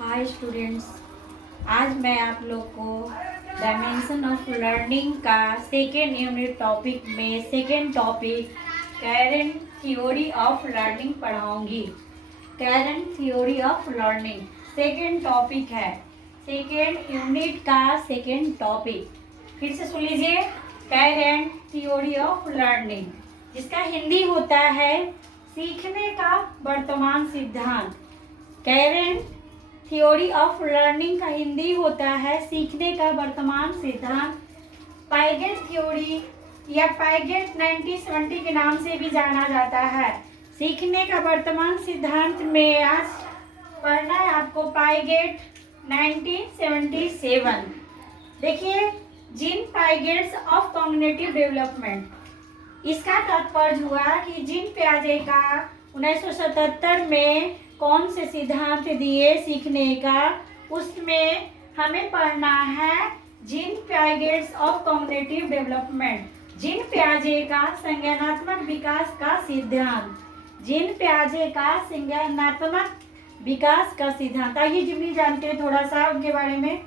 Hi students, आज मैं आप लोग को डायमेंशन ऑफ लर्निंग का सेकेंड यूनिट टॉपिक में second topic Carroll theory of learning पढ़ाऊंगी। Carroll theory of learning second topic है, सेकेंड यूनिट का सेकेंड टॉपिक। फिर से सुन लीजिए, कैरन थ्योरी ऑफ लर्निंग, जिसका हिंदी होता है सीखने का वर्तमान सिद्धांत। कैरन थ्योरी ऑफ लर्निंग का हिंदी होता है सीखने का वर्तमान सिद्धांत। पाइगेट थ्योरी या पाइगेट 1970 के नाम से भी जाना जाता है। सीखने का वर्तमान सिद्धांत में आज पढ़ना है आपको पाइगेट 1977। देखिए, जिन पाइगेट्स ऑफ कॉग्निटिव डेवलपमेंट, इसका तात्पर्य हुआ कि जिन पियाजे का 1977 में कौन से सिद्धांत दिए सीखने का, उसमें हमें पढ़ना है जिन पियाजेस ऑफ कॉग्निटिव डेवलपमेंट, जिन पियाजे का संज्ञानात्मक विकास का सिद्धांत, जिन पियाजे का संज्ञानात्मक विकास का सिद्धांत। आइए जिम्मी जानते हैं थोड़ा सा उनके बारे में।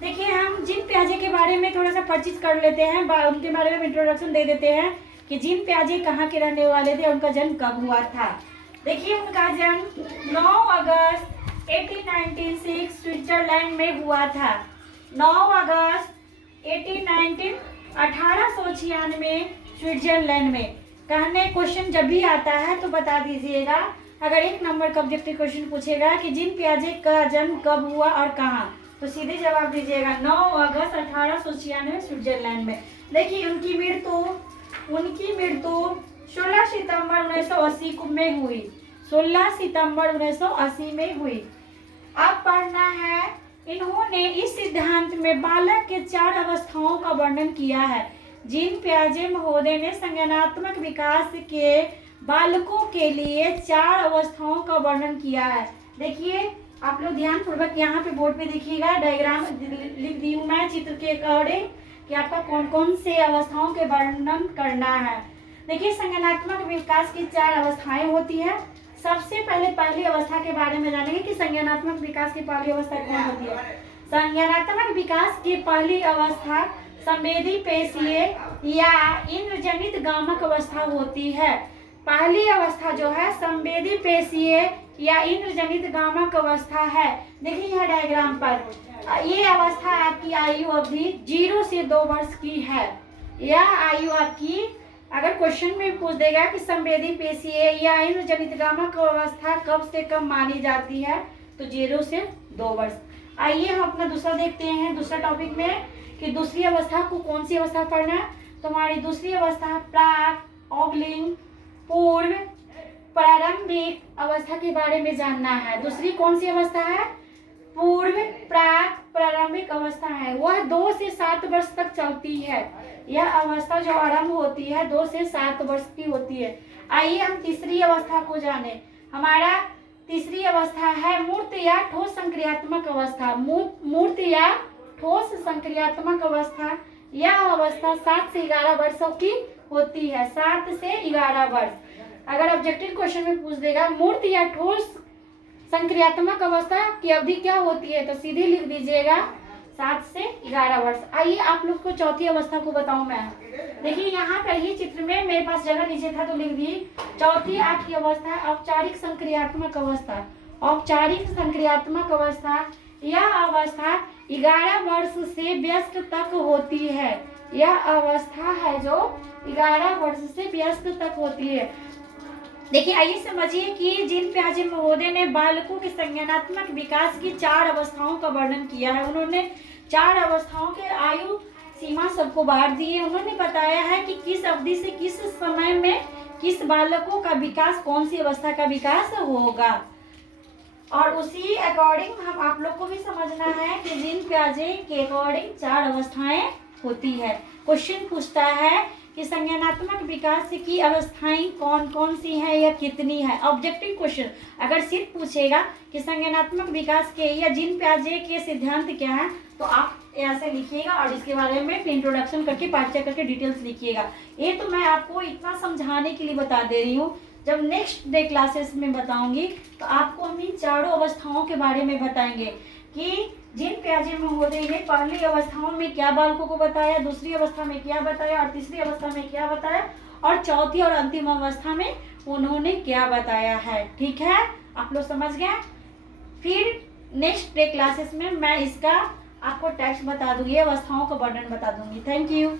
देखिए, हम जिन पियाजे के बारे में थोड़ा सा परिचित कर लेते हैं, उनके बारे में इंट्रोडक्शन दे देते हैं कि जिन पियाजे कहाँ के रहने वाले थे, उनका जन्म कब हुआ था। देखिए, उनका जन्म 9 अगस्त 1896 स्विट्जरलैंड में हुआ था। 9 अगस्त 1896 स्विट्जरलैंड में। कहने क्वेश्चन जब भी आता है तो बता दीजिएगा। अगर 1 नंबर का ऑब्जेक्टिव क्वेश्चन पूछेगा कि जिन पियाजे का जन्म कब हुआ और कहाँ, तो सीधे जवाब दीजिएगा 9 अगस्त 1896 स्विट्जरलैंड में। देखिए, उनकी मृत्यु 16 सितंबर 1980 में हुई। 16 सितंबर 1980 में हुई। अब पढ़ना है, इन्होंने इस सिद्धांत में बालक के 4 अवस्थाओं का वर्णन किया है। जिन पियाजे महोदय ने संज्ञानात्मक विकास के बालकों के लिए 4 अवस्थाओं का वर्णन किया है। देखिए, आप लोग ध्यान पूर्वक यहाँ पे बोर्ड पे देखिएगा, डायग्राम लिख दी हूँ मैं चित्र के अकॉर्डिंग कि आपका कौन कौन से अवस्थाओं के वर्णन करना है। देखिए, संज्ञानात्मक विकास की 4 अवस्थाएं होती है। सबसे पहले पहली अवस्था के बारे में जानेंगे कि संज्ञानात्मक विकास की पहली अवस्था कौन होती है। संज्ञानात्मक विकास की पहली अवस्था संवेदी पेशीय या इंद्रजनित गामक अवस्था होती है। पहली अवस्था जो है संवेदी पेशीय या इंद्रजनित गामक अवस्था है। देखिए यह डायग्राम पर, ये अवस्था आपकी आयु अवधि 0 से 2 वर्ष की है। यह आयु आपकी, अगर क्वेश्चन में पूछ देगा कि संवेदी पेशीय या इंद्रजनित गामक अवस्था कब से कब मानी जाती है, तो 0 से 2 वर्ष। आइए हम अपना दूसरा देखते हैं, दूसरा टॉपिक में कि दूसरी अवस्था को कौन सी अवस्था पढ़ना है। तो हमारी दूसरी अवस्था प्राक, ऑगलिंग, पूर्व, प्रारंभिक अवस्था के बारे में जानना है। दूसरी कौन सी अवस्था है? पूर्व, प्राक, प्रारंभिक अवस्था है। वह 2 से 7 वर्ष तक चलती है। यह अवस्था जो आरंभ होती है 2 से 7 वर्ष की होती है। आइए हम तीसरी अवस्था को जाने। हमारा तीसरी अवस्था है मूर्त या ठोस संक्रियात्मक अवस्था। मूर्त या ठोस संक्रियात्मक अवस्था, यह अवस्था 7 से 11 वर्षों की होती है। 7 से 11 वर्ष। अगर ऑब्जेक्टिव क्वेश्चन में पूछ देगा मूर्त या ठोस संक्रियात्मक अवस्था की अवधि क्या होती है, तो सीधे लिख दीजिएगा 7 से 11 वर्ष। आइए आप लोग को चौथी अवस्था को बताऊं मैं। देखिए, यहाँ पर ही चित्र में मेरे पास जगह नीचे था तो लिख दी। चौथी आपकी अवस्था है औपचारिक संक्रियात्मक अवस्था। औपचारिक संक्रियात्मक अवस्था, यह अवस्था 11 वर्ष से वयस्क तक होती है। यह अवस्था है जो 11 वर्ष से वयस्क तक होती है। देखिए, आइए समझिए कि जिन पियाजे महोदय ने बालकों के संज्ञानात्मक विकास की 4 अवस्थाओं का वर्णन किया है, उन्होंने 4 अवस्थाओं के आयु सीमा सबको बांट दी है। उन्होंने बताया है कि किस अवधि से किस समय में किस बालकों का विकास, कौन सी अवस्था का विकास होगा, और उसी अकॉर्डिंग हम आप लोग को भी समझना है कि जिन पियाजे के अकॉर्डिंग 4 अवस्थाएं होती है। क्वेश्चन पूछता है कि संज्ञानात्मक विकास की अवस्थाएं कौन कौन सी हैं या कितनी है। ऑब्जेक्टिव क्वेश्चन अगर सिर्फ पूछेगा कि संज्ञानात्मक विकास के या जिन पियाजे के सिद्धांत क्या है, तो आप ऐसे लिखिएगा और इसके बारे में इंट्रोडक्शन करके परिचय करके डिटेल्स लिखिएगा। ये तो मैं आपको इतना समझाने के लिए बता दे रही हूँ। जब नेक्स्ट डे क्लासेस में बताऊंगी तो आपको हम इन चारों अवस्थाओं के बारे में बताएंगे कि जिन प्याजे महोदय ने पहली अवस्थाओं में क्या बालकों को बताया, दूसरी अवस्था में क्या बताया और तीसरी अवस्था में क्या बताया और चौथी और अंतिम अवस्था में उन्होंने क्या बताया है। ठीक है, आप लोग समझ गए। फिर नेक्स्ट डे क्लासेस में मैं इसका आपको टेक्स्ट बता दूंगी, अवस्थाओं का वर्णन बता दूंगी। Thank you.